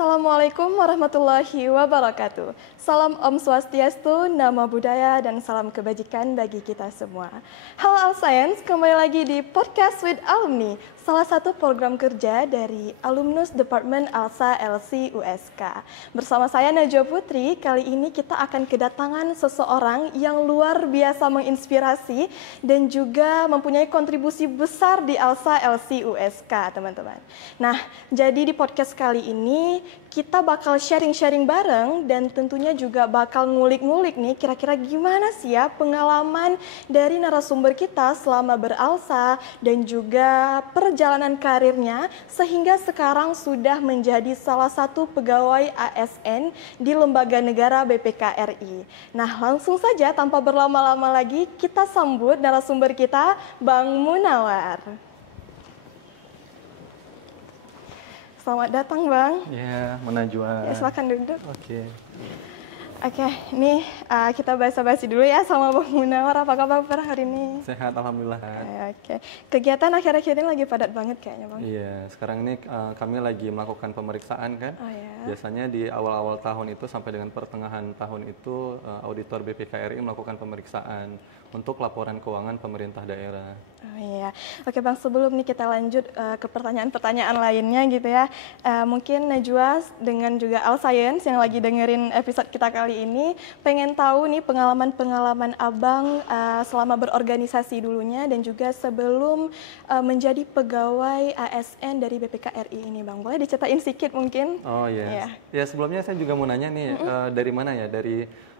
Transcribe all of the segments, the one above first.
Assalamualaikum warahmatullahi wabarakatuh. Salam Om Swastiastu, Namo Buddhaya, dan salam kebajikan bagi kita semua. Halo Al Science, kembali lagi di Podcast with Alumni, salah satu program kerja dari Alumnus Department ALSA LC USK. Bersama saya Najwa Putri, kali ini kita akan kedatangan seseorang yang luar biasa menginspirasi dan juga mempunyai kontribusi besar di ALSA LC USK, teman-teman. Nah, jadi di podcast kali ini kita bakal sharing-sharing bareng dan tentunya juga bakal ngulik-ngulik nih kira-kira gimana sih ya pengalaman dari narasumber kita selama beralsa dan juga perjalanan karirnya sehingga sekarang sudah menjadi salah satu pegawai ASN di Lembaga Negara BPK RI. Nah, langsung saja tanpa berlama-lama lagi kita sambut narasumber kita, Bang Munawar. Selamat datang, Bang. Ya, Najwa. Ya, silakan duduk. Oke. Oke, ini kita basa-basi dulu ya sama Bang Munawar. Apa kabar hari ini? Sehat, alhamdulillah. Oke. Kegiatan akhir-akhir ini lagi padat banget kayaknya, Bang. Iya, sekarang ini kami lagi melakukan pemeriksaan kan. Oh, ya. Biasanya di awal-awal tahun itu sampai dengan pertengahan tahun itu auditor BPK RI melakukan pemeriksaan untuk laporan keuangan pemerintah daerah. Oh iya, oke Bang, sebelum nih kita lanjut ke pertanyaan-pertanyaan lainnya gitu ya, mungkin Najwa dengan juga Al Science yang lagi dengerin episode kita kali ini pengen tahu nih pengalaman-pengalaman Abang selama berorganisasi dulunya dan juga sebelum menjadi pegawai ASN dari BPK RI ini, Bang. Boleh diceritain sedikit mungkin? Oh iya. Ya, sebelumnya saya juga mau nanya nih, dari mana ya?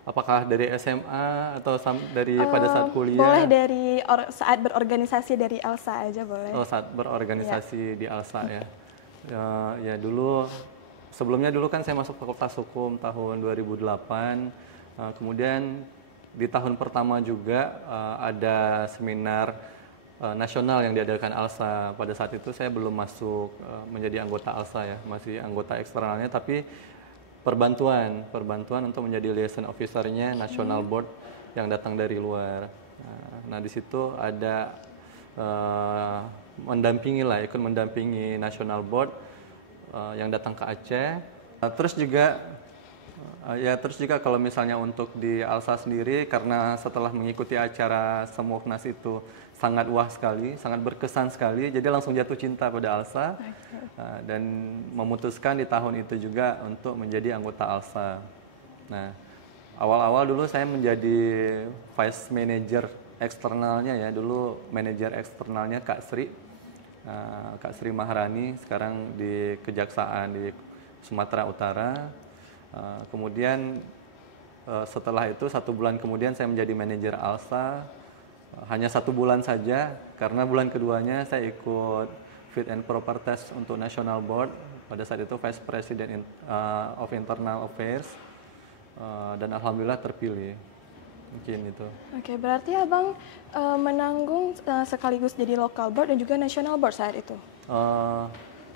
Apakah dari SMA atau dari pada saat kuliah? Boleh dari saat berorganisasi dari ALSA aja boleh. Oh, saat berorganisasi di ALSA ya. Ya dulu, sebelumnya kan saya masuk Fakultas Hukum tahun 2008. Kemudian di tahun pertama juga ada seminar nasional yang diadakan ALSA. Pada saat itu saya belum masuk menjadi anggota ALSA ya, masih anggota eksternalnya, tapi perbantuan untuk menjadi liaison officer-nya National Board yang datang dari luar. Nah, di situ ada ikut mendampingi National Board yang datang ke Aceh. Terus juga kalau misalnya untuk di ALSA sendiri, karena setelah mengikuti acara Semuknas itu sangat wah sekali, sangat berkesan sekali, jadi langsung jatuh cinta pada ALSA. Dan memutuskan di tahun itu juga untuk menjadi anggota ALSA. Nah, awal-awal dulu saya menjadi vice manager eksternalnya ya, dulu manajer eksternalnya Kak Sri Maharani, sekarang di Kejaksaan di Sumatera Utara. Kemudian setelah itu 1 bulan kemudian saya menjadi manajer ALSA, hanya 1 bulan saja karena bulan keduanya saya ikut Fit and Proper Test untuk National Board, pada saat itu Vice President of Internal Affairs, dan alhamdulillah terpilih. Mungkin itu. Oke, berarti Abang menanggung sekaligus jadi local board dan juga national board saat itu?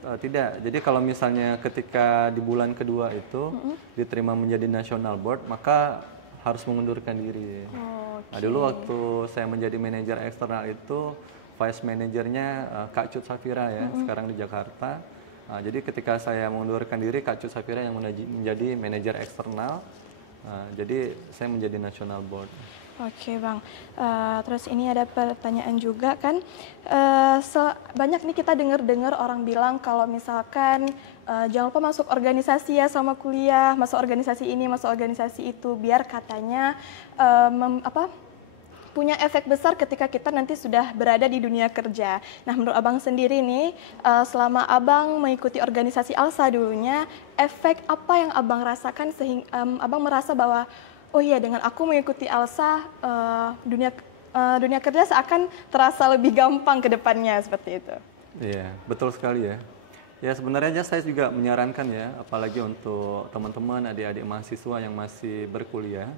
Tidak, jadi kalau misalnya ketika di bulan kedua itu diterima menjadi national board, maka harus mengundurkan diri. Nah, dulu waktu saya menjadi manajer eksternal itu, vice manajernya Kak Cut Safira ya, sekarang di Jakarta. Nah, jadi ketika saya mengundurkan diri, Kak Cut Safira yang menjadi manajer eksternal. Jadi saya menjadi national board. Oke Bang, terus ini ada pertanyaan juga kan, banyak nih kita dengar orang bilang kalau misalkan jangan lupa masuk organisasi ya sama kuliah, masuk organisasi ini, masuk organisasi itu, biar katanya punya efek besar ketika kita nanti sudah berada di dunia kerja. Nah, menurut Abang sendiri nih, selama Abang mengikuti organisasi ALSA dulunya, efek apa yang Abang rasakan sehingga Abang merasa bahwa, oh iya, dengan aku mengikuti ALSA, dunia kerja seakan terasa lebih gampang ke depannya, seperti itu. Iya, betul sekali ya. Ya, sebenarnya saya juga menyarankan ya, apalagi untuk teman-teman, adik-adik mahasiswa yang masih berkuliah,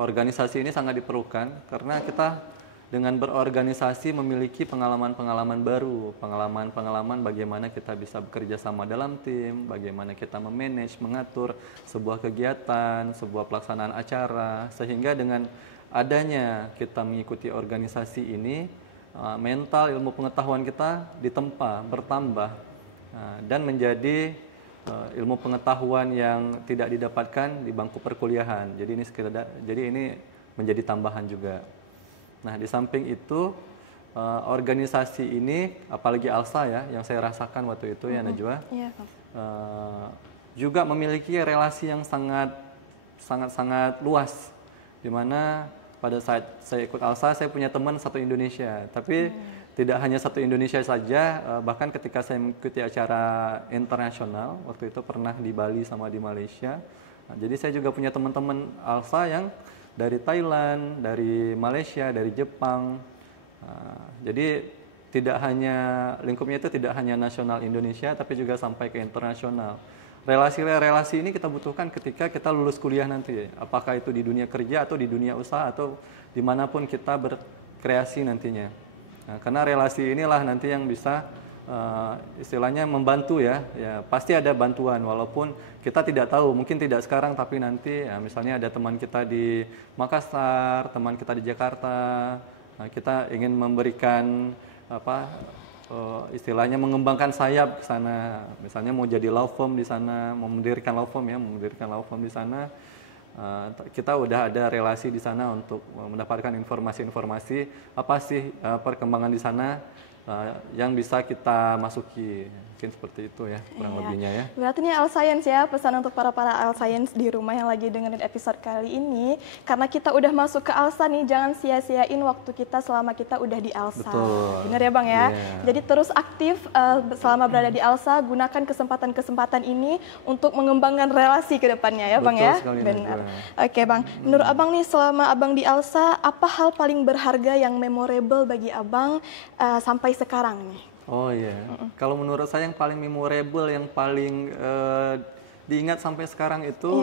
organisasi ini sangat diperlukan karena kita dengan berorganisasi memiliki pengalaman-pengalaman baru, pengalaman-pengalaman bagaimana kita bisa bekerja sama dalam tim, bagaimana kita memanage, mengatur sebuah kegiatan, sebuah pelaksanaan acara, sehingga dengan adanya kita mengikuti organisasi ini, mental, ilmu pengetahuan kita ditempa, bertambah, dan menjadi ilmu pengetahuan yang tidak didapatkan di bangku perkuliahan. Jadi ini menjadi tambahan juga. Nah, di samping itu organisasi ini, apalagi ALSA ya, yang saya rasakan waktu itu ya Najwa, juga memiliki relasi yang sangat luas, di mana pada saat saya ikut ALSA saya punya teman satu Indonesia, tapi tidak hanya satu Indonesia saja, bahkan ketika saya mengikuti acara internasional waktu itu pernah di Bali sama di Malaysia. Nah, jadi saya juga punya teman-teman ALSA yang dari Thailand, dari Malaysia, dari Jepang. Jadi tidak hanya lingkupnya itu tidak hanya nasional Indonesia, tapi juga sampai ke internasional. Relasi-relasi ini kita butuhkan ketika kita lulus kuliah nanti, apakah itu di dunia kerja atau di dunia usaha atau dimanapun kita berkreasi nantinya. Nah, karena relasi inilah nanti yang bisa istilahnya membantu ya, pasti ada bantuan walaupun kita tidak tahu, mungkin tidak sekarang tapi nanti ya, misalnya ada teman kita di Makassar, teman kita di Jakarta, nah, kita ingin memberikan istilahnya mengembangkan sayap ke sana, misalnya mau jadi law firm di sana, mau mendirikan law firm di sana. Kita udah ada relasi di sana untuk mendapatkan informasi-informasi apa sih perkembangan di sana yang bisa kita masuki. Mungkin seperti itu ya kurang lebihnya ya. Berarti ini AlScience ya, pesan untuk para AlScience di rumah yang lagi dengerin episode kali ini. Karena kita udah masuk ke ALSA nih, jangan sia-siain waktu kita selama kita udah di ALSA. Betul. Bener ya Bang ya? Jadi terus aktif selama berada di ALSA, gunakan kesempatan-kesempatan ini untuk mengembangkan relasi ke depannya ya Bang ya? Benar. Oke Bang, menurut Abang nih selama Abang di ALSA, apa hal paling berharga yang memorable bagi Abang sampai sekarang nih? Oh iya, kalau menurut saya yang paling memorable, yang paling diingat sampai sekarang itu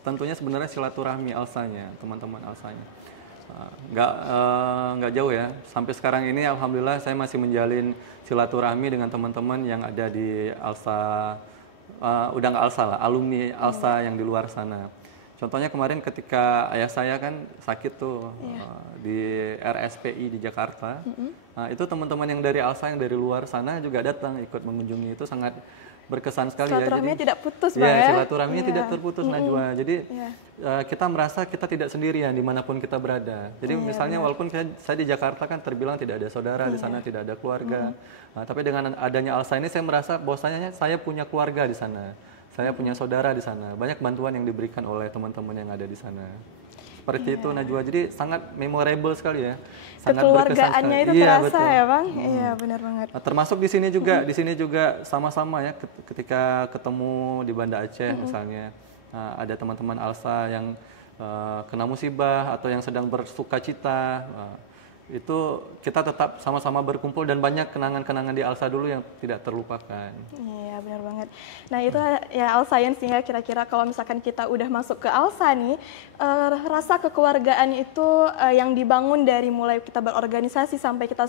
tentunya sebenarnya silaturahmi ALSA-nya, teman-teman ALSA-nya. Nggak jauh ya, sampai sekarang ini alhamdulillah saya masih menjalin silaturahmi dengan teman-teman yang ada di ALSA, udah nggak ALSA lah, alumni ALSA yang di luar sana. Contohnya kemarin ketika ayah saya kan sakit tuh di RSPI di Jakarta, nah, itu teman-teman yang dari ALSA yang dari luar sana juga datang ikut mengunjungi, itu sangat berkesan sekali ya. Silaturahminya tidak putus Bang ya? Silaturahminya tidak terputus Najwa. Jadi kita merasa kita tidak sendirian dimanapun kita berada. Jadi misalnya walaupun saya di Jakarta kan terbilang tidak ada saudara di sana, tidak ada keluarga. Nah, tapi dengan adanya ALSA ini saya merasa bahwasanya saya punya keluarga di sana. Saya punya saudara di sana. Banyak bantuan yang diberikan oleh teman-teman yang ada di sana. Seperti itu Najwa. Jadi sangat memorable sekali ya. Sangat kekeluargaannya itu terasa betul. Ya Bang? Iya benar banget. Nah, termasuk di sini juga sama-sama ya. Ketika ketemu di Banda Aceh misalnya, ada teman-teman ALSA yang kena musibah atau yang sedang bersuka cita. Itu kita tetap sama-sama berkumpul dan banyak kenangan-kenangan di ALSA dulu yang tidak terlupakan. Iya benar banget. Nah itu ya AlScience nih ya, kira-kira kalau misalkan kita udah masuk ke ALSA nih, rasa kekeluargaan itu yang dibangun dari mulai kita berorganisasi sampai kita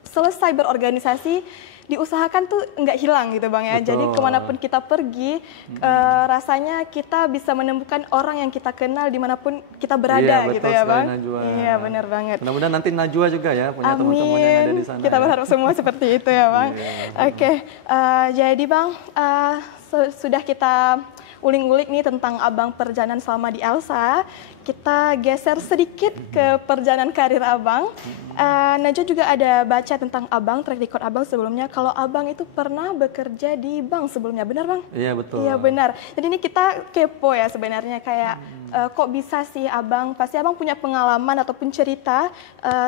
selesai berorganisasi, diusahakan tuh nggak hilang gitu Bang ya. Betul. Jadi kemanapun kita pergi, rasanya kita bisa menemukan orang yang kita kenal dimanapun kita berada gitu ya Bang. Najwa. Iya benar banget. Mudah-mudahan nanti Najwa juga ya punya teman-teman yang ada di sana. Kita berharap semua seperti itu ya Bang. Oke, jadi Bang sudah kita ulik-ulik nih tentang Abang perjalanan selama di ALSA. Kita geser sedikit ke perjalanan karir Abang. Najwa juga ada baca tentang Abang, track record Abang sebelumnya. Kalau Abang itu pernah bekerja di bank sebelumnya, benar Bang? Iya betul. Iya benar. Jadi ini kita kepo ya sebenarnya, kayak kok bisa sih Abang, pasti Abang punya pengalaman ataupun cerita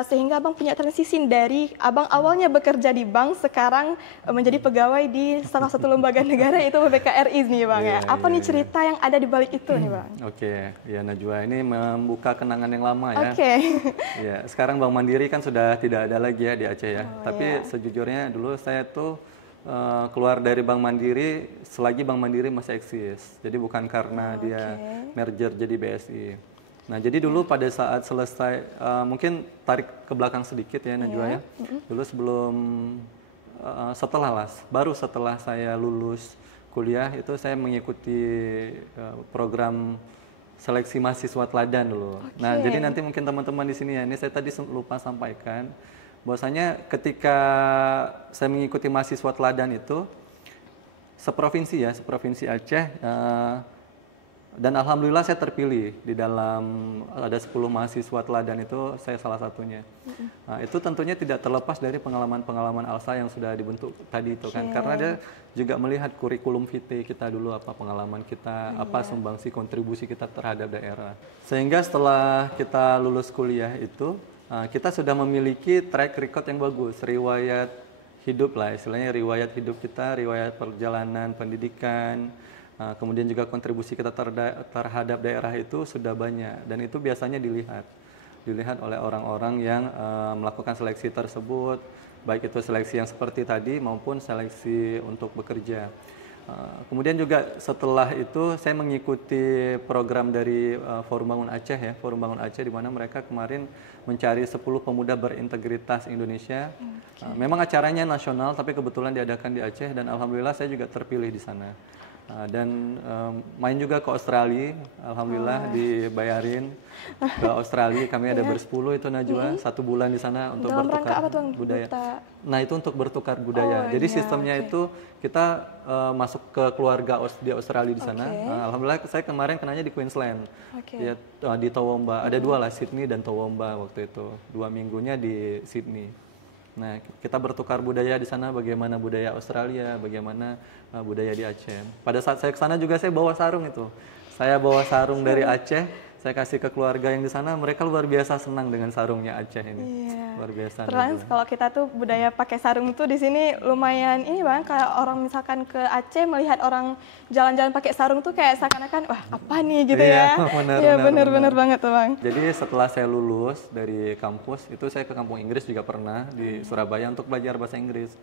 sehingga Abang punya transisi dari Abang awalnya bekerja di bank, sekarang menjadi pegawai di salah satu lembaga negara itu BKRI nih Bang ya. Apa nih cerita yang ada di balik itu nih Bang? Oke, ya Najwa, ini membuka kenangan yang lama ya. Oke. Ya, sekarang Bank Mandiri kan sudah tidak ada lagi ya di Aceh ya. Tapi sejujurnya dulu saya tuh keluar dari Bank Mandiri selagi Bank Mandiri masih eksis. Jadi bukan karena dia merger jadi BSI. Nah, jadi dulu pada saat selesai, mungkin tarik ke belakang sedikit ya Najwa ya. Dulu sebelum, baru setelah saya lulus kuliah itu saya mengikuti program seleksi mahasiswa teladan dulu. Nah, jadi nanti mungkin teman-teman di sini ya, ini saya tadi lupa sampaikan, bahwasanya ketika saya mengikuti mahasiswa teladan itu, seprovinsi Aceh. Dan alhamdulillah saya terpilih di dalam ada 10 mahasiswa teladan itu, saya salah satunya. Nah, itu tentunya tidak terlepas dari pengalaman-pengalaman ALSA yang sudah dibentuk tadi itu kan, karena dia juga melihat kurikulum vitae kita dulu, apa pengalaman kita, apa sumbangsi kontribusi kita terhadap daerah. Sehingga setelah kita lulus kuliah itu, kita sudah memiliki track record yang bagus, riwayat hidup lah istilahnya, riwayat hidup kita, riwayat perjalanan pendidikan. Kemudian juga kontribusi kita terhadap daerah itu sudah banyak, dan itu biasanya dilihat oleh orang-orang yang melakukan seleksi tersebut, baik itu seleksi yang seperti tadi maupun seleksi untuk bekerja. Kemudian juga setelah itu saya mengikuti program dari Forum Bangun Aceh ya, Forum Bangun Aceh, di mana mereka kemarin mencari 10 pemuda berintegritas Indonesia. Memang acaranya nasional tapi kebetulan diadakan di Aceh, dan alhamdulillah saya juga terpilih di sana. Dan main juga ke Australia, alhamdulillah dibayarin ke Australia. Kami ada bersepuluh itu Najwa, 1 bulan di sana untuk dalam bertukar rangka apa tuh, budaya. Nah itu untuk bertukar budaya. Jadi sistemnya itu kita masuk ke keluarga di Australia di sana. Alhamdulillah saya kemarin kenanya di Queensland, ya, di Toowoomba. Ada 2 lah, Sydney dan Toowoomba waktu itu. 2 minggunya di Sydney. Nah, kita bertukar budaya di sana, bagaimana budaya Australia, bagaimana budaya di Aceh. Pada saat saya ke sana juga saya bawa sarung itu. Saya bawa sarung dari Aceh, saya kasih ke keluarga yang di sana, mereka luar biasa senang dengan sarungnya Aceh ini. Luar biasa. Terus kalau kita tuh budaya pakai sarung itu di sini lumayan ini Bang, kayak orang misalkan ke Aceh melihat orang jalan-jalan pakai sarung tuh kayak seakan-akan wah apa nih gitu ya. Iya benar banget tuh Bang. Jadi setelah saya lulus dari kampus itu saya ke kampung Inggris juga pernah di Surabaya untuk belajar bahasa Inggris.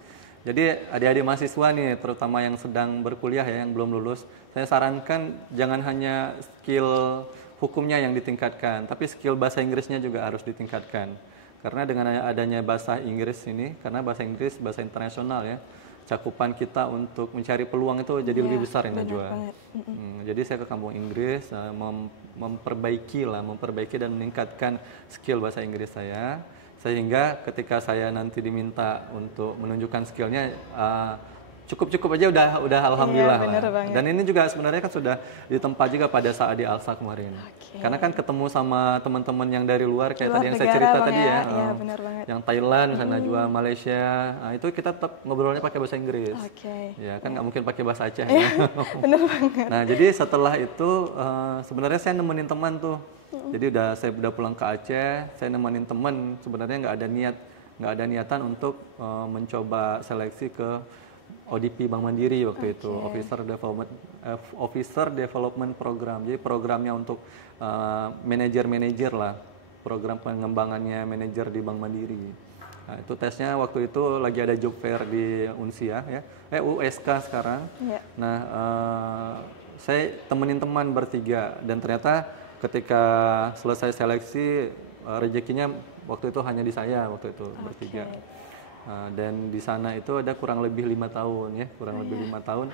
Jadi adik-adik mahasiswa nih, terutama yang sedang berkuliah ya, yang belum lulus, saya sarankan jangan hanya skill hukumnya yang ditingkatkan, tapi skill bahasa Inggrisnya juga harus ditingkatkan. Karena dengan adanya bahasa Inggris ini, karena bahasa Inggris bahasa internasional ya, cakupan kita untuk mencari peluang itu jadi lebih besar ya Najwa. Jadi saya ke kampung Inggris memperbaiki dan meningkatkan skill bahasa Inggris saya, sehingga ketika saya nanti diminta untuk menunjukkan skillnya cukup aja udah alhamdulillah lah. Dan ini juga sebenarnya kan sudah ditempa juga pada saat di ALSA kemarin. Karena kan ketemu sama teman-teman yang dari luar kayak tadi yang saya cerita tadi ya. Yang Thailand, misalnya Najwa, Malaysia, itu kita tetap ngobrolnya pakai bahasa Inggris. Ya kan nggak mungkin pakai bahasa Aceh ya. Benar banget. Nah jadi setelah itu sebenarnya saya nemenin teman tuh. Jadi saya udah pulang ke Aceh, saya nemenin teman. Sebenarnya nggak ada niatan untuk mencoba seleksi ke ODP Bank Mandiri waktu itu, Officer Development Program. Jadi programnya untuk manajer lah, program pengembangannya manajer di Bank Mandiri. Nah, itu tesnya waktu itu lagi ada job fair di Unsia ya, USK sekarang. Nah, saya temenin teman bertiga, dan ternyata ketika selesai seleksi rezekinya waktu itu hanya di saya waktu itu bertiga. Dan di sana itu ada kurang lebih 5 tahun ya, lebih 5 tahun.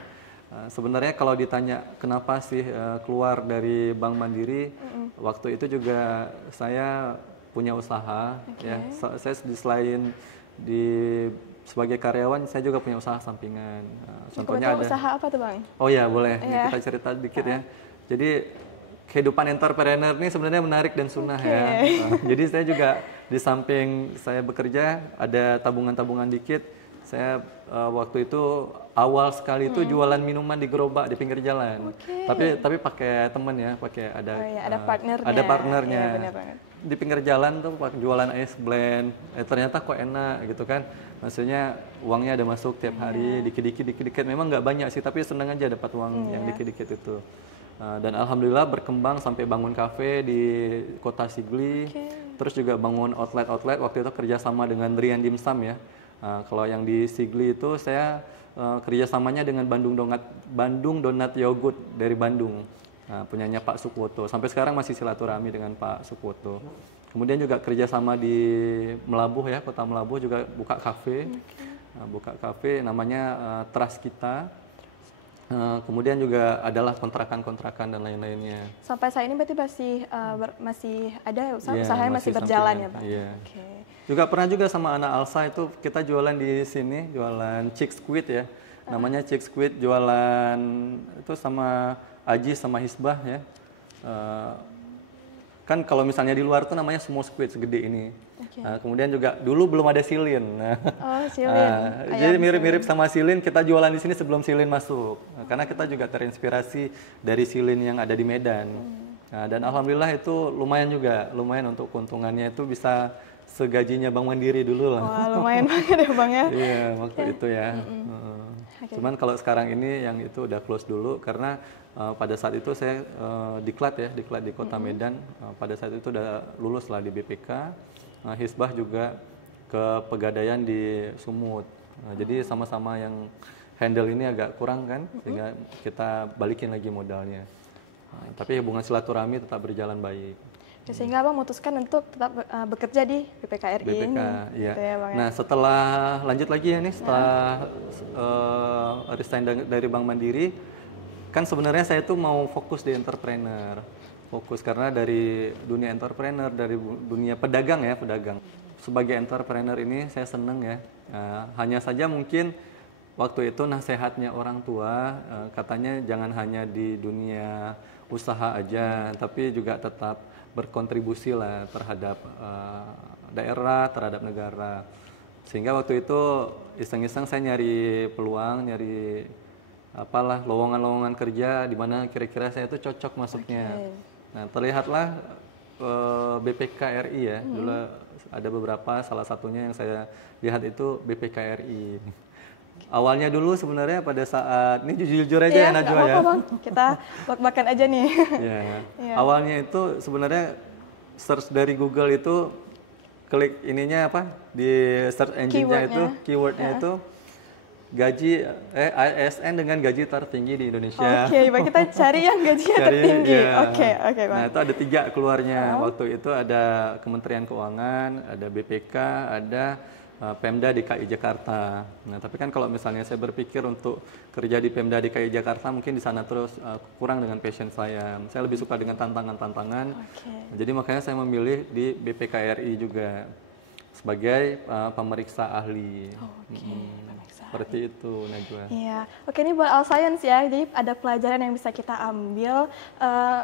Sebenarnya kalau ditanya kenapa sih keluar dari Bank Mandiri, waktu itu juga saya punya usaha ya. Saya selain sebagai karyawan, saya juga punya usaha sampingan. Contohnya ada usaha apa tuh Bang? Oh ya boleh, kita cerita dikit ya. Jadi kehidupan entrepreneur ini sebenarnya menarik dan sunnah ya. Jadi saya juga di samping saya bekerja ada tabungan-tabungan dikit. Saya waktu itu awal sekali itu jualan minuman di gerobak di pinggir jalan. Tapi pakai teman ya, pakai ada partnernya. Di pinggir jalan tuh jualan ice blend. Ternyata kok enak gitu kan. Maksudnya uangnya ada masuk tiap hari, dikit-dikit. Memang nggak banyak sih, tapi senang aja dapat uang yang dikit-dikit itu. Dan alhamdulillah berkembang sampai bangun kafe di kota Sigli, terus juga bangun outlet. Waktu itu kerjasama dengan Rian Dimsum ya. Kalau yang di Sigli itu saya kerjasamanya dengan Bandung Donat Yogurt dari Bandung, punyanya Pak Sukwoto. Sampai sekarang masih silaturahmi dengan Pak Sukwoto. Kemudian juga kerjasama di Melabuh ya, kota Melabuh juga buka kafe, namanya Trust Kita. Kemudian juga adalah kontrakan dan lain-lainnya. Sampai saat ini berarti masih ada usahanya masih berjalan ya Bang? Iya. Juga pernah juga sama anak ALSA itu kita jualan di sini, jualan chick squid ya. namanya Chick Squid, jualan itu sama Aji sama Hisbah ya. Kan kalau misalnya di luar tuh namanya small squid segede ini. Nah, kemudian juga dulu belum ada silin. Oh, silin. Jadi mirip-mirip sama silin, kita jualan di sini sebelum silin masuk. Karena kita juga terinspirasi dari silin yang ada di Medan. Nah, dan alhamdulillah itu lumayan untuk keuntungannya itu bisa segajinya Bank Mandiri dulu lah. Wah, lumayan banget ya Bang ya. Iya, waktu itu ya. Cuman kalau sekarang ini yang itu udah close dulu karena pada saat itu saya diklat di Kota Medan. Pada saat itu udah lulus lah di BPK. Hisbah juga ke Pegadaian di Sumut. Jadi sama-sama yang handle ini agak kurang kan, sehingga kita balikin lagi modalnya. Tapi hubungan silaturahmi tetap berjalan baik. Sehingga Abang memutuskan untuk tetap bekerja di BPKRI ini. Iya. Gitu ya, Bang, ya? Nah, setelah lanjut lagi ya nih, setelah resign dari Bank Mandiri, kan sebenarnya saya tuh mau fokus di entrepreneur. Fokus karena dari dunia entrepreneur, dari dunia pedagang. Sebagai entrepreneur ini saya seneng ya. Hanya saja mungkin waktu itu nasihatnya orang tua katanya jangan hanya di dunia usaha aja, tapi juga tetap berkontribusi lah terhadap daerah, terhadap negara. Sehingga waktu itu iseng-iseng saya nyari peluang, nyari lowongan-lowongan kerja di mana kira-kira saya itu cocok masuknya. Nah, terlihatlah BPKRI ya. Dulu ada beberapa, salah satunya yang saya lihat itu BPKRI. Awalnya dulu sebenarnya pada saat ini jujur aja ya Najwa ya. Bang. Kita makan aja nih. Awalnya itu sebenarnya search dari Google itu klik ininya di search engine-nya itu keywordnya itu gaji ASN dengan gaji tertinggi di Indonesia. Baik, kita cari yang gajinya tertinggi. Oke, Bang. Nah, itu ada 3 keluarnya. Waktu itu ada Kementerian Keuangan, ada BPK, ada Pemda DKI Jakarta. Nah, tapi kan kalau misalnya saya berpikir untuk kerja di Pemda DKI Jakarta, mungkin di sana terus kurang dengan passion saya. Saya lebih suka dengan tantangan-tantangan. Jadi makanya saya memilih di BPKRI juga sebagai pemeriksa ahli. Seperti itu, Najwa. Iya, oke, ini buat Al Science ya, jadi ada pelajaran yang bisa kita ambil.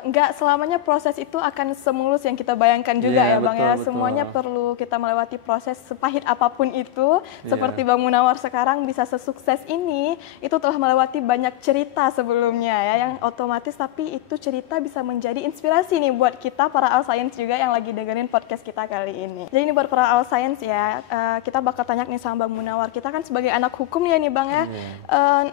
Nggak selamanya proses itu akan semulus yang kita bayangkan juga ya Bang ya. Semuanya perlu kita melewati proses sepahit apapun itu. Seperti Bang Munawar sekarang bisa sesukses ini, itu telah melewati banyak cerita sebelumnya ya, yang otomatis tapi itu cerita bisa menjadi inspirasi nih buat kita para Al Science juga yang lagi dengerin podcast kita kali ini. Jadi ini buat para Al Science ya, kita bakal tanya nih sama Bang Munawar, kita kan sebagai anak hukum ya nih Bang ya.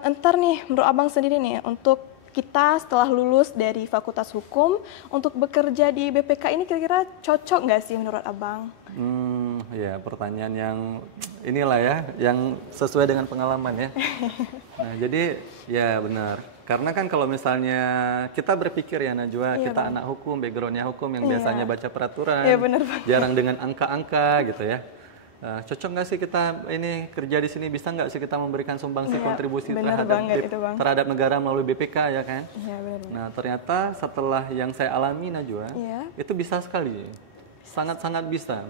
Entar nih menurut Abang sendiri nih, untuk kita setelah lulus dari Fakultas Hukum untuk bekerja di BPK ini kira-kira cocok nggak sih menurut Abang? Ya, pertanyaan yang inilah ya, yang sesuai dengan pengalaman ya. Nah, jadi ya benar. Karena kan kalau misalnya kita berpikir ya Najwa, kita anak hukum, backgroundnya hukum yang biasanya baca peraturan, jarang dengan angka-angka gitu ya. Cocok nggak sih kita ini kerja di sini, bisa nggak sih kita memberikan sumbangsi kontribusi terhadap negara melalui BPK ya kan? Nah, ternyata setelah yang saya alami Najwa, itu bisa sekali, sangat-sangat bisa.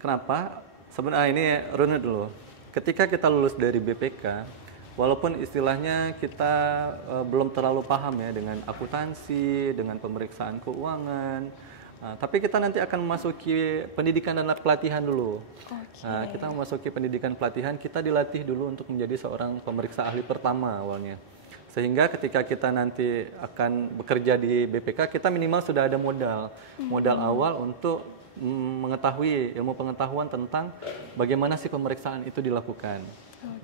Kenapa? Sebenarnya ini runut dulu. Ketika kita lulus dari BPK, walaupun istilahnya kita belum terlalu paham ya dengan akuntansi, dengan pemeriksaan keuangan, tapi kita nanti akan memasuki pendidikan dan pelatihan dulu. Kita memasuki pendidikan pelatihan, kita dilatih dulu untuk menjadi seorang pemeriksa ahli pertama awalnya. Sehingga ketika kita nanti akan bekerja di BPK, kita minimal sudah ada modal awal untuk mengetahui ilmu pengetahuan tentang bagaimana sih pemeriksaan itu dilakukan.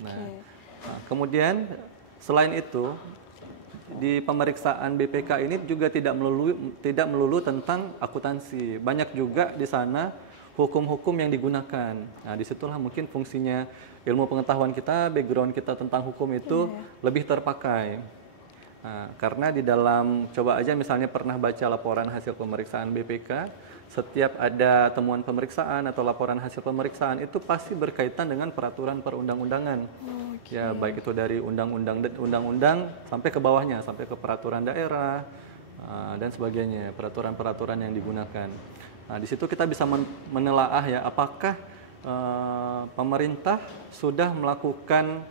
Nah, kemudian selain itu, di pemeriksaan BPK ini juga tidak melulu tentang akuntansi. Banyak juga di sana hukum-hukum yang digunakan. Nah, disitulah mungkin fungsinya ilmu pengetahuan kita, background kita tentang hukum itu lebih terpakai. Nah, karena di dalam, coba aja misalnya pernah baca laporan hasil pemeriksaan BPK, setiap ada temuan pemeriksaan atau laporan hasil pemeriksaan itu pasti berkaitan dengan peraturan perundang-undangan. Ya, baik itu dari undang-undang sampai ke bawahnya, sampai ke peraturan daerah dan sebagainya, peraturan-peraturan yang digunakan. Nah, di situ kita bisa menelaah ya, apakah pemerintah sudah melakukan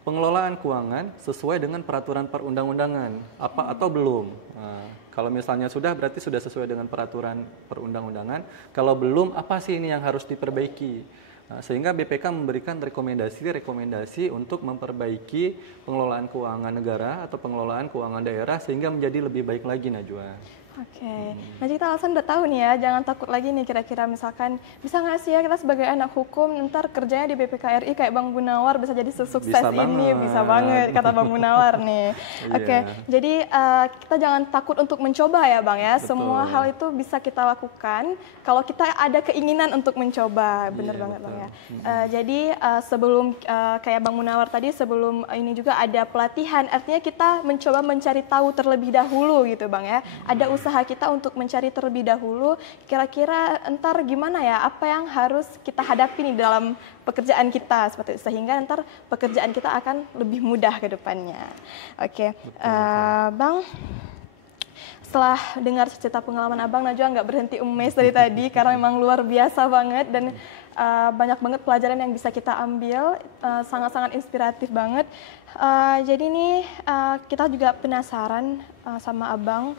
pengelolaan keuangan sesuai dengan peraturan perundang-undangan apa atau belum. Nah, kalau misalnya sudah berarti sudah sesuai dengan peraturan perundang-undangan. Kalau belum, apa sih ini yang harus diperbaiki? Nah, sehingga BPK memberikan rekomendasi untuk memperbaiki pengelolaan keuangan negara atau pengelolaan keuangan daerah sehingga menjadi lebih baik lagi, Najwa. Oke, nah kita alasan udah tahu nih ya, jangan takut lagi nih kira-kira misalkan bisa nggak sih ya kita sebagai anak hukum ntar kerjanya di BPKRI kayak Bang Munawar bisa jadi sesukses Bisa ini, banget. bisa banget kata Bang Munawar nih. Oke, jadi kita jangan takut untuk mencoba ya Bang ya, semua Betul. hal itu bisa kita lakukan kalau kita ada keinginan untuk mencoba, bener Iya, banget betul. Bang ya. Jadi sebelum kayak Bang Munawar tadi sebelum ini juga ada pelatihan, artinya kita mencoba mencari tahu terlebih dahulu gitu Bang ya. Ada usaha kita untuk mencari terlebih dahulu, kira-kira entar gimana ya, apa yang harus kita hadapi nih dalam pekerjaan kita seperti itu, sehingga entar pekerjaan kita akan lebih mudah ke depannya. Oke, Bang, setelah dengar cerita pengalaman Abang, Najwa nggak berhenti emes dari tadi karena memang luar biasa banget dan banyak banget pelajaran yang bisa kita ambil, sangat-sangat inspiratif banget. Jadi nih kita juga penasaran sama Abang,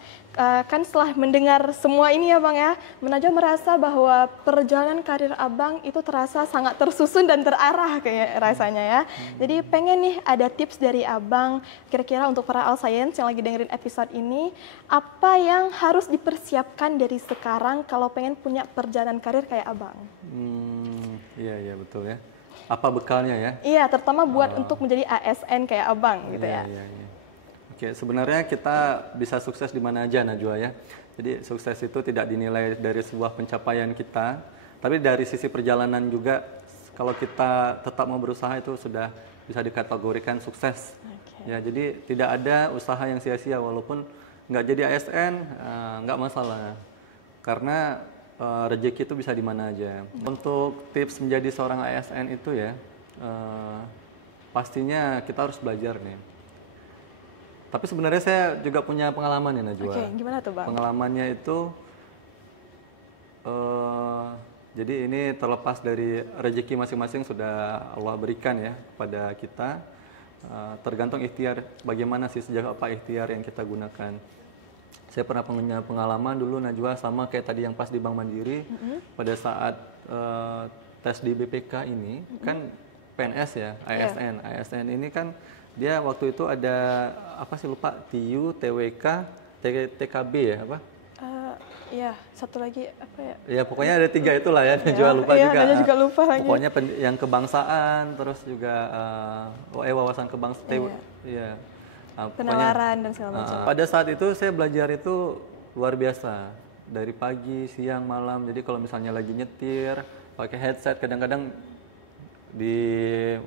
kan setelah mendengar semua ini ya Bang ya, Najwa merasa bahwa perjalanan karir Abang itu terasa sangat tersusun dan terarah kayak rasanya ya. Jadi pengen nih ada tips dari Abang, kira-kira untuk para Al Science yang lagi dengerin episode ini, apa yang harus dipersiapkan dari sekarang kalau pengen punya perjalanan karir kayak Abang? Iya betul ya. Apa bekalnya ya? Iya, terutama buat untuk menjadi ASN kayak Abang gitu ya. Iya. Oke, sebenarnya kita bisa sukses di mana aja, Najwa ya. Jadi sukses itu tidak dinilai dari sebuah pencapaian kita, tapi dari sisi perjalanan juga. Kalau kita tetap mau berusaha itu sudah bisa dikategorikan sukses. Ya, jadi tidak ada usaha yang sia-sia walaupun nggak jadi ASN, nggak masalah. Karena rezeki itu bisa di mana aja. Untuk tips menjadi seorang ASN itu ya, pastinya kita harus belajar nih. Tapi sebenarnya saya juga punya pengalaman ya Najwa. Oke, gimana tuh Bang? Pengalamannya itu, jadi ini terlepas dari rezeki masing-masing sudah Allah berikan ya kepada kita. Tergantung ikhtiar, bagaimana sih sejak apa ikhtiar yang kita gunakan. Saya pernah punya pengalaman dulu Najwa sama kayak tadi yang pas di Bank Mandiri. Pada saat tes di BPK ini kan PNS ya, ASN. ASN ini kan dia waktu itu ada apa sih lupa, TIU, TWK, TKB ya apa? Iya, satu lagi apa ya? Ya pokoknya ada 3 itulah ya, Najwa lupa iya, juga. Najwa juga lupa lagi. Pokoknya yang kebangsaan, terus juga wawasan kebangsaan. Iya. Penawaran dan segala macam. Pada saat itu saya belajar itu luar biasa, dari pagi, siang, malam. Jadi kalau misalnya lagi nyetir, pakai headset, kadang-kadang di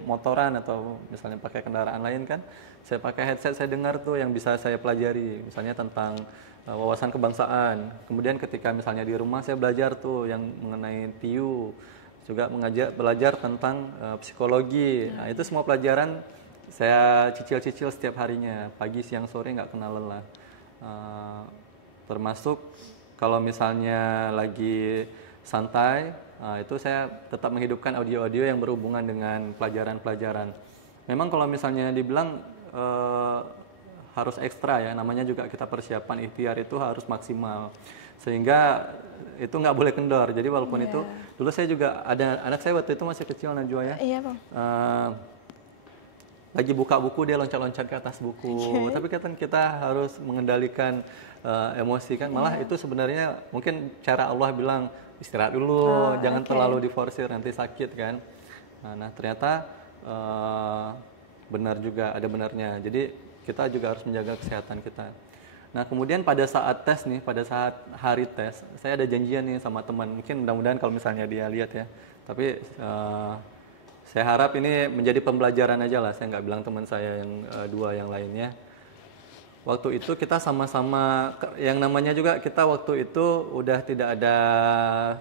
motoran atau misalnya pakai kendaraan lain kan, saya pakai headset, saya dengar tuh yang bisa saya pelajari, misalnya tentang wawasan kebangsaan. Kemudian ketika misalnya di rumah saya belajar tuh yang mengenai TIU, juga belajar tentang psikologi. Nah itu semua pelajaran saya cicil-cicil setiap harinya, pagi, siang, sore nggak kenal lelah. Termasuk kalau misalnya lagi santai, itu saya tetap menghidupkan audio-audio yang berhubungan dengan pelajaran-pelajaran. Memang kalau misalnya dibilang harus ekstra ya, namanya juga kita persiapan ikhtiar itu harus maksimal. Sehingga itu nggak boleh kendor. Jadi walaupun itu, dulu saya juga ada anak saya waktu itu masih kecil Najwa ya. Iya Bang. Lagi buka buku dia loncat-loncat ke atas buku. Tapi kan kita harus mengendalikan emosi kan. Malah itu sebenarnya mungkin cara Allah bilang istirahat dulu, jangan terlalu diforsir nanti sakit kan. Nah ternyata benar juga, ada benarnya. Jadi kita juga harus menjaga kesehatan kita. Nah kemudian pada saat tes nih, pada saat hari tes, saya ada janjian nih sama teman. Mungkin mudah-mudahan kalau misalnya dia lihat ya. Tapi saya harap ini menjadi pembelajaran aja lah. Saya nggak bilang teman saya yang 2 yang lainnya. Waktu itu kita sama-sama, yang namanya juga kita waktu itu udah tidak ada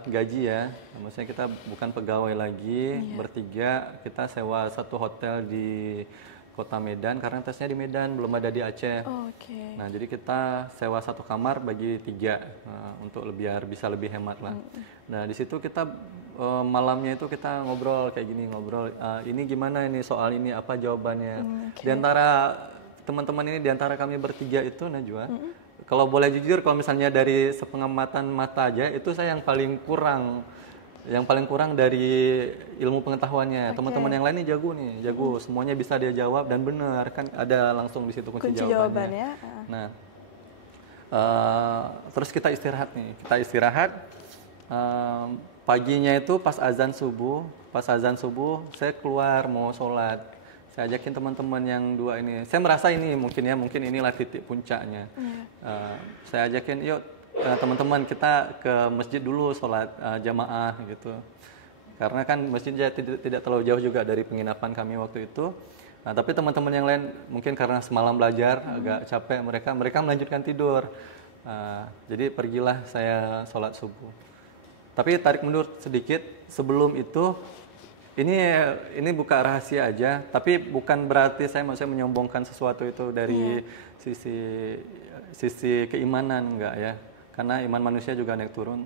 gaji ya. Maksudnya kita bukan pegawai lagi, bertiga kita sewa satu hotel di kota Medan karena tesnya di Medan, belum ada di Aceh. Oke. Nah, jadi kita sewa satu kamar bagi 3 untuk biar bisa lebih hemat lah. Nah, di situ kita malamnya itu kita ngobrol kayak gini, ngobrol ini gimana ini soal ini apa jawabannya. Di antara teman-teman ini, di antara kami bertiga itu Najwa, kalau boleh jujur, kalau misalnya dari sepengamatan mata aja, itu saya yang paling kurang dari ilmu pengetahuannya. Teman-teman yang lain ini jago, semuanya bisa dia jawab dan benar kan, ada langsung di situ kunci jawabannya. Nah, terus kita istirahat nih, paginya itu pas azan subuh saya keluar mau sholat. Saya ajakin teman-teman yang 2 ini. Saya merasa ini mungkin inilah titik puncaknya. Saya ajakin, yuk teman-teman kita ke masjid dulu sholat jamaah gitu. Karena kan masjidnya tidak terlalu jauh juga dari penginapan kami waktu itu. Nah, tapi teman-teman yang lain mungkin karena semalam belajar agak capek, mereka melanjutkan tidur. Jadi pergilah saya sholat subuh. Tapi tarik mundur sedikit, sebelum itu ini buka rahasia aja, tapi bukan berarti saya maksudnya menyombongkan sesuatu itu dari sisi keimanan, enggak ya, karena iman manusia juga naik turun.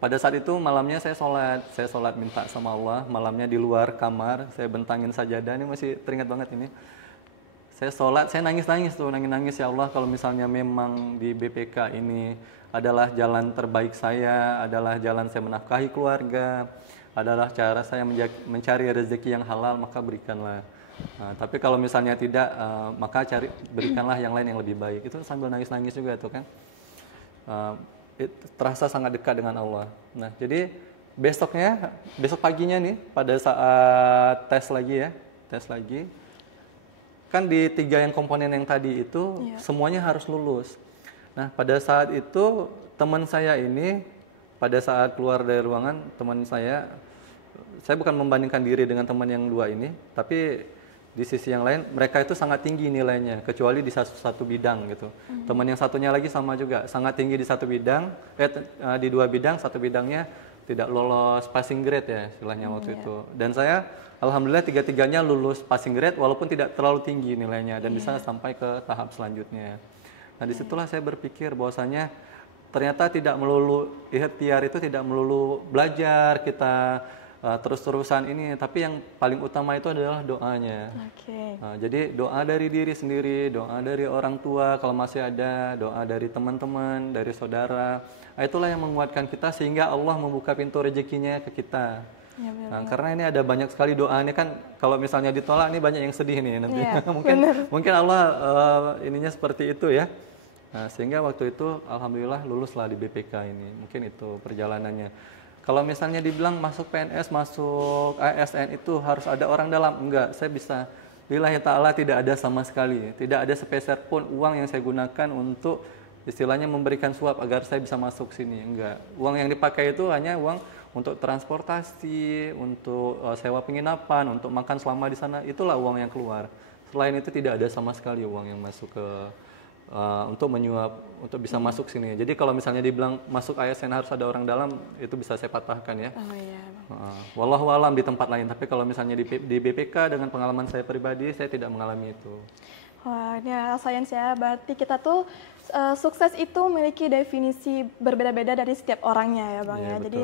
Pada saat itu malamnya saya sholat minta sama Allah, malamnya di luar kamar, saya bentangin sajadah, ini masih teringat banget ini. Saya sholat, saya nangis ya Allah, kalau misalnya memang di BPK ini adalah jalan terbaik saya, adalah jalan saya menafkahi keluarga, adalah cara saya mencari rezeki yang halal, maka berikanlah. Tapi kalau misalnya tidak, maka berikanlah yang lain yang lebih baik. Itu sambil nangis-nangis juga tuh kan. Terasa sangat dekat dengan Allah. Nah, jadi besok paginya nih, pada saat tes lagi, kan di 3 yang komponen yang tadi itu semuanya harus lulus. Nah, pada saat itu teman saya ini, pada saat keluar dari ruangan, teman saya bukan membandingkan diri dengan teman yang 2 ini, tapi di sisi yang lain mereka itu sangat tinggi nilainya, kecuali di satu bidang gitu. Teman yang satunya lagi sama juga, sangat tinggi di satu bidang, di 2 bidang, satu bidangnya tidak lolos passing grade ya istilahnya waktu itu. Dan saya alhamdulillah 3-tiganya lulus passing grade walaupun tidak terlalu tinggi nilainya dan bisa sampai ke tahap selanjutnya. Nah, disitulah saya berpikir bahwasanya ternyata tidak melulu ikhtiar itu tidak melulu belajar kita terus-terusan ini, tapi yang paling utama itu adalah doanya. Jadi doa dari diri sendiri, doa dari orang tua kalau masih ada, doa dari teman-teman, dari saudara. Itulah yang menguatkan kita sehingga Allah membuka pintu rezekinya ke kita. Karena ini ada banyak sekali doa ini kan, kalau misalnya ditolak ini banyak yang sedih nih nanti. Mungkin Allah ininya seperti itu ya. Nah, sehingga waktu itu alhamdulillah luluslah di BPK ini. Mungkin itu perjalanannya. Kalau misalnya dibilang masuk PNS, masuk ASN itu harus ada orang dalam, enggak. Saya bisa lillahi ta'ala tidak ada sama sekali. Tidak ada sepeser pun uang yang saya gunakan untuk istilahnya memberikan suap agar saya bisa masuk sini, enggak. Uang yang dipakai itu hanya uang untuk transportasi, untuk sewa penginapan, untuk makan selama di sana, itulah uang yang keluar. Selain itu tidak ada sama sekali uang yang masuk ke untuk menyuap, untuk bisa masuk sini. Jadi kalau misalnya dibilang masuk ASN harus ada orang dalam, itu bisa saya patahkan ya. Wallahu alam di tempat lain, tapi kalau misalnya di BPK dengan pengalaman saya pribadi, saya tidak mengalami itu. Wah, ini Alscience ya, berarti kita tuh sukses itu memiliki definisi berbeda-beda dari setiap orangnya ya Bang ya. Jadi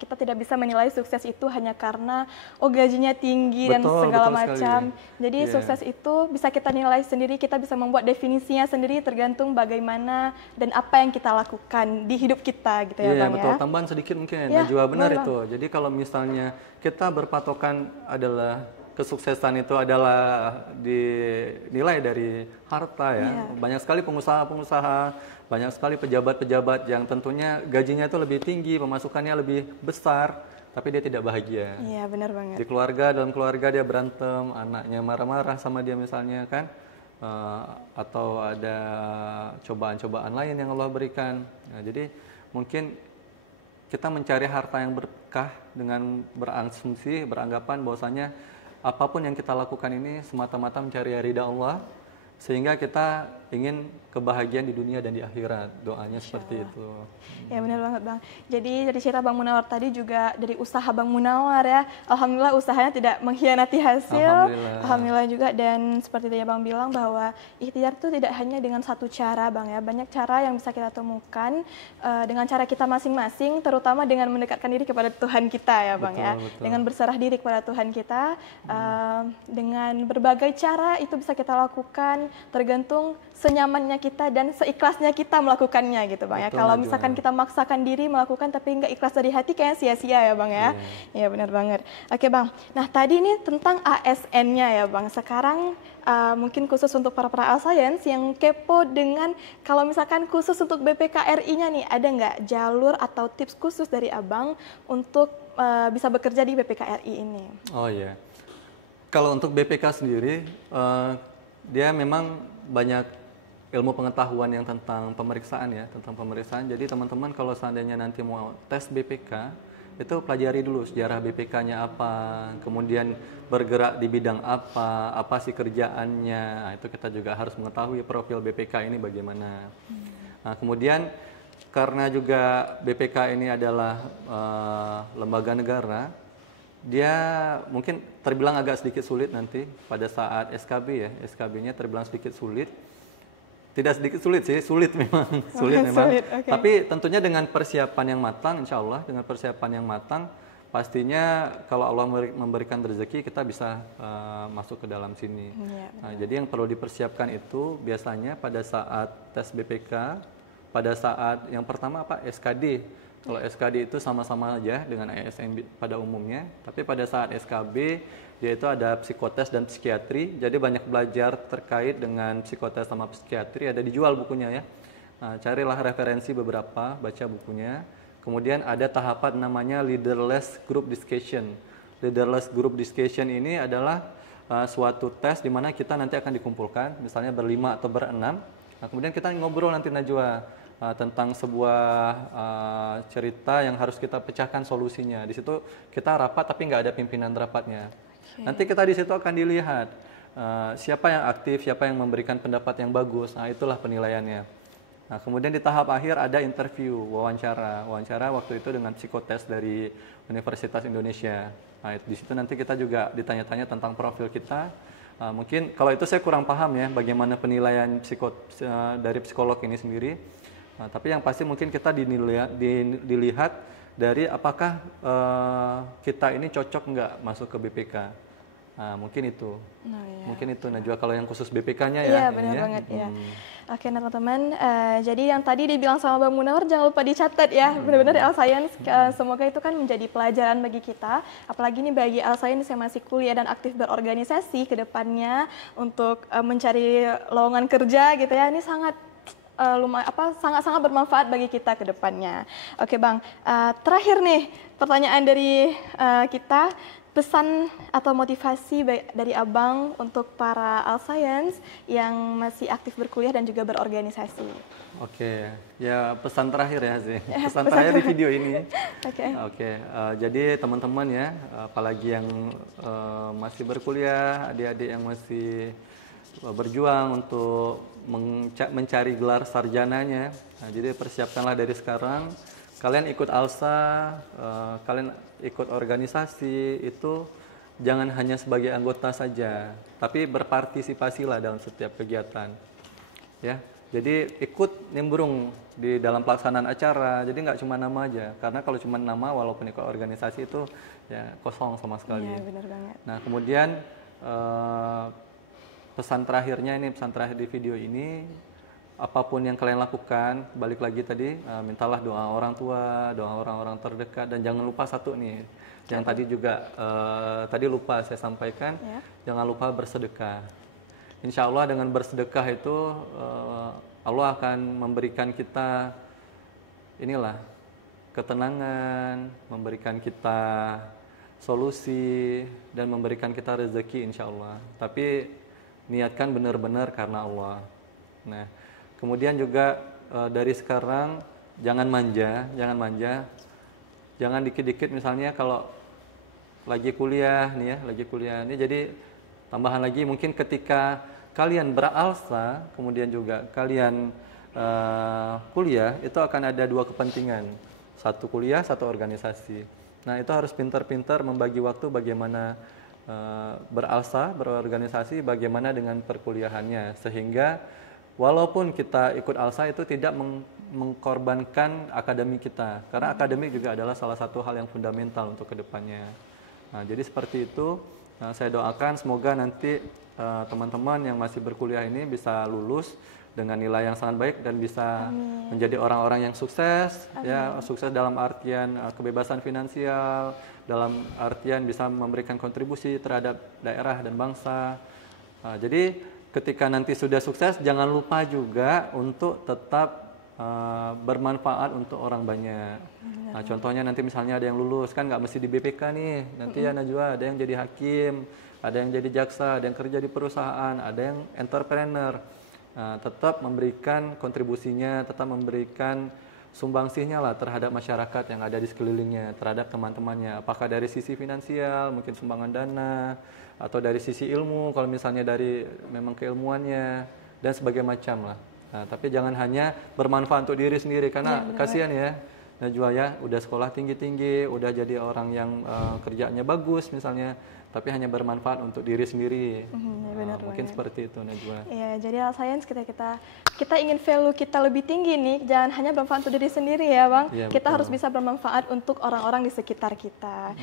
kita tidak bisa menilai sukses itu hanya karena gajinya tinggi dan segala macam. Jadi sukses itu bisa kita nilai sendiri, kita bisa membuat definisinya sendiri tergantung bagaimana dan apa yang kita lakukan di hidup kita gitu ya Bang betul. ya. Tambahan sedikit mungkin, Najwa benar itu. Jadi kalau misalnya kita berpatokan adalah kesuksesan itu adalah dinilai dari harta ya. Banyak sekali pengusaha-pengusaha, banyak sekali pejabat-pejabat yang tentunya gajinya itu lebih tinggi, pemasukannya lebih besar, tapi dia tidak bahagia. Iya, benar banget. Di dalam keluarga dia berantem, anaknya marah-marah sama dia misalnya kan, atau ada cobaan-cobaan lain yang Allah berikan. Nah, jadi mungkin kita mencari harta yang berkah dengan berasumsi, beranggapan bahwasanya apapun yang kita lakukan ini semata-mata mencari ridha Allah, sehingga kita ingin kebahagiaan di dunia dan di akhirat. Doanya seperti itu. Ya benar banget Bang. Jadi dari cerita Bang Munawar tadi juga dari usaha Bang Munawar ya, alhamdulillah usahanya tidak mengkhianati hasil. Alhamdulillah juga, dan seperti yang Bang bilang bahwa ikhtiar itu tidak hanya dengan satu cara Bang ya, banyak cara yang bisa kita temukan dengan cara kita masing-masing, terutama dengan mendekatkan diri kepada Tuhan kita ya Bang, betul, ya. Betul. Dengan berserah diri kepada Tuhan kita, dengan berbagai cara itu bisa kita lakukan, tergantung senyamannya kita dan seikhlasnya kita melakukannya gitu Bang. Betul, ya. Kalau misalkan kita maksakan diri melakukan tapi nggak ikhlas dari hati, kayaknya sia-sia ya Bang ya. Iya benar banget. Oke Bang, nah tadi ini tentang ASN-nya ya Bang. Sekarang mungkin khusus untuk para Alscience yang kepo dengan kalau misalkan khusus untuk BPKRI-nya nih, ada nggak jalur atau tips khusus dari Abang untuk bisa bekerja di BPKRI ini? Oh iya, kalau untuk BPK sendiri, dia memang banyak ilmu pengetahuan yang tentang pemeriksaan ya, tentang pemeriksaan. Jadi teman-teman kalau seandainya nanti mau tes BPK, itu pelajari dulu sejarah BPK-nya apa, kemudian bergerak di bidang apa sih kerjaannya. Nah, itu kita juga harus mengetahui profil BPK ini bagaimana. Nah, kemudian karena juga BPK ini adalah lembaga negara, dia mungkin terbilang agak sedikit sulit nanti pada saat SKB ya. SKB-nya terbilang sedikit sulit. Tidak sedikit sulit sih, sulit memang, sulit memang. Okay. Tapi tentunya dengan persiapan yang matang, insya Allah dengan persiapan yang matang, pastinya kalau Allah memberikan rezeki kita bisa masuk ke dalam sini. Nah, jadi yang perlu dipersiapkan itu biasanya pada saat tes BPK, pada saat yang pertama apa SKD. Kalau SKD itu sama-sama aja dengan ASN pada umumnya, tapi pada saat SKB dia itu ada psikotes dan psikiatri, jadi banyak belajar terkait dengan psikotes sama psikiatri, ada dijual bukunya ya. Nah, carilah referensi beberapa, baca bukunya. Kemudian ada tahapan namanya leaderless group discussion. Leaderless group discussion ini adalah suatu tes di mana kita nanti akan dikumpulkan, misalnya berlima atau berenam. Nah, kemudian kita ngobrol nanti Najwa tentang sebuah cerita yang harus kita pecahkan solusinya. Di situ kita rapat tapi nggak ada pimpinan rapatnya. Nanti kita di situ akan dilihat siapa yang aktif, siapa yang memberikan pendapat yang bagus. Nah, itulah penilaiannya. Nah, kemudian di tahap akhir ada interview, wawancara waktu itu dengan psikotes dari Universitas Indonesia. Nah, di situ nanti kita juga ditanya-tanya tentang profil kita. Mungkin kalau itu saya kurang paham ya, bagaimana penilaian dari psikolog ini sendiri. Nah, tapi yang pasti mungkin kita dilihat dari apakah kita ini cocok nggak masuk ke BPK. Nah, mungkin itu. Mungkin itu Najwa kalau yang khusus BPK-nya ya. Iya, benar banget ya. Oke, nah teman-teman, jadi yang tadi dibilang sama Bang Munawar jangan lupa dicatat ya. Benar-benar Alscience, semoga itu kan menjadi pelajaran bagi kita. Apalagi nih bagi Alscience yang masih kuliah dan aktif berorganisasi ke depannya untuk mencari lowongan kerja gitu ya. Ini sangat-sangat bermanfaat bagi kita ke depannya. Oke Bang, terakhir nih pertanyaan dari kita, pesan atau motivasi dari Abang untuk para Alscience yang masih aktif berkuliah dan juga berorganisasi. Oke, ya pesan terakhir ya Zee. Pesan terakhir di video ini. Oke, jadi teman-teman ya, apalagi yang masih berkuliah, adik-adik yang masih berjuang untuk mencari gelar sarjananya. Nah, jadi persiapkanlah dari sekarang. Kalian ikut ALSA, kalian ikut organisasi itu jangan hanya sebagai anggota saja, tapi berpartisipasilah dalam setiap kegiatan. Ya, jadi ikut nimbrung di dalam pelaksanaan acara. Jadi nggak cuma nama aja, karena kalau cuma nama walaupun ikut organisasi itu ya kosong sama sekali. Iya, benar banget. Nah, kemudian pesan terakhir di video ini, apapun yang kalian lakukan, balik lagi tadi, mintalah doa orang tua, doa orang-orang terdekat, dan jangan lupa satu nih, yang tadi juga tadi lupa saya sampaikan, jangan lupa bersedekah. Insya Allah dengan bersedekah itu Allah akan memberikan kita ketenangan, memberikan kita solusi, dan memberikan kita rezeki insya Allah. Tapi niatkan benar-benar karena Allah. Nah, kemudian juga dari sekarang jangan manja, jangan dikit-dikit misalnya kalau lagi kuliah nih, jadi tambahan lagi mungkin ketika kalian beralsa, kemudian juga kalian kuliah, itu akan ada dua kepentingan. Satu kuliah, satu organisasi. Nah, itu harus pintar-pintar membagi waktu bagaimana beralsa, berorganisasi, bagaimana dengan perkuliahannya. Sehingga walaupun kita ikut alsa itu tidak mengkorbankan akademik kita. Karena akademik juga adalah salah satu hal yang fundamental untuk kedepannya. Nah, jadi seperti itu, saya doakan semoga nanti teman-teman yang masih berkuliah ini bisa lulus dengan nilai yang sangat baik dan bisa menjadi orang-orang yang sukses. Ya, sukses dalam artian kebebasan finansial, dalam artian bisa memberikan kontribusi terhadap daerah dan bangsa. Jadi ketika nanti sudah sukses, jangan lupa juga untuk tetap bermanfaat untuk orang banyak. Nah, contohnya nanti misalnya ada yang lulus, kan nggak mesti di BPK nih, nanti ya Najwa, ada yang jadi hakim, ada yang jadi jaksa, ada yang kerja di perusahaan, ada yang entrepreneur. Nah, tetap memberikan kontribusinya, tetap memberikan sumbangsihnya lah terhadap masyarakat yang ada di sekelilingnya, terhadap teman-temannya. Apakah dari sisi finansial, mungkin sumbangan dana, atau dari sisi ilmu, kalau misalnya dari memang keilmuannya, dan sebagainya macam lah. Nah, tapi jangan hanya bermanfaat untuk diri sendiri, karena kasihan ya, Najwa ya, udah sekolah tinggi-tinggi, udah jadi orang yang kerjanya bagus misalnya, tapi hanya bermanfaat untuk diri sendiri. Benar mungkin seperti itu, Najwa. Iya, jadi Alscience kita ingin value kita lebih tinggi nih, jangan hanya bermanfaat untuk diri sendiri ya Bang. Ya, kita betul. harus bisa bermanfaat untuk orang-orang di sekitar kita.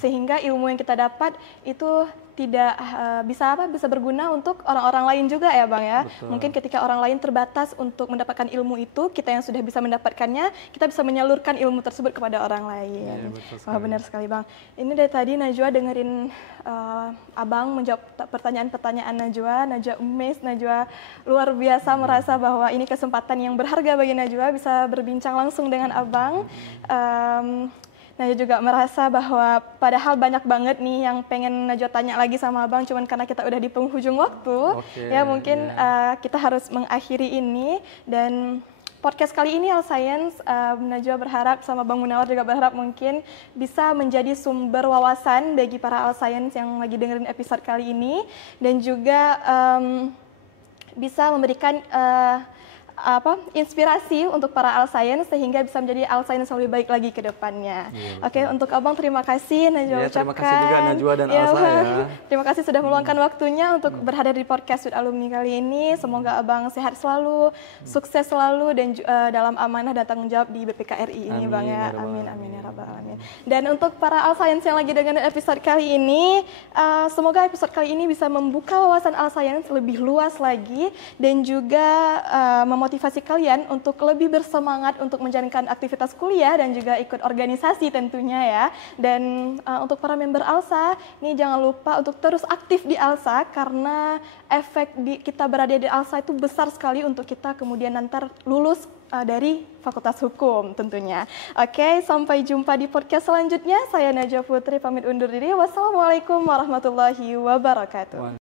Sehingga ilmu yang kita dapat itu tidak bisa berguna untuk orang-orang lain juga ya Bang ya. Betul. Mungkin ketika orang lain terbatas untuk mendapatkan ilmu itu, kita yang sudah bisa mendapatkannya, kita bisa menyalurkan ilmu tersebut kepada orang lain. Wah, benar sekali Bang. Ini dari tadi Najwa dengerin Abang menjawab pertanyaan-pertanyaan Najwa amazed, Najwa luar biasa merasa bahwa ini kesempatan yang berharga bagi Najwa bisa berbincang langsung dengan Abang. Najwa juga merasa bahwa padahal banyak banget nih yang pengen Najwa tanya lagi sama Abang, cuman karena kita udah di penghujung waktu, ya mungkin kita harus mengakhiri ini. Dan podcast kali ini Alscience, Najwa berharap sama Bang Munawar juga berharap mungkin bisa menjadi sumber wawasan bagi para Alscience yang lagi dengerin episode kali ini, dan juga bisa memberikan inspirasi untuk para Alscience sehingga bisa menjadi Alscience yang lebih baik lagi ke depannya. Oke, untuk Abang terima kasih Najwa ucapkan. Terima kasih juga Najwa dan Alsa ya. Terima kasih sudah meluangkan waktunya untuk berhadir di podcast with Alumni kali ini. Semoga Abang sehat selalu, sukses selalu, dan dalam amanah dan tanggung jawab di BPKRI ini Bang ya. Amin amin ya rabbal alamin. Dan untuk para Alscience yang lagi dengerin episode kali ini, semoga episode kali ini bisa membuka wawasan Alscience lebih luas lagi, dan juga memotivasi kalian untuk lebih bersemangat untuk menjalankan aktivitas kuliah dan juga ikut organisasi tentunya ya. Dan untuk para member ALSA, ini jangan lupa untuk terus aktif di ALSA, karena efek kita berada di ALSA itu besar sekali untuk kita kemudian nanti lulus dari Fakultas Hukum tentunya. Oke, sampai jumpa di podcast selanjutnya. Saya Najwa Putri pamit undur diri. Wassalamualaikum warahmatullahi wabarakatuh.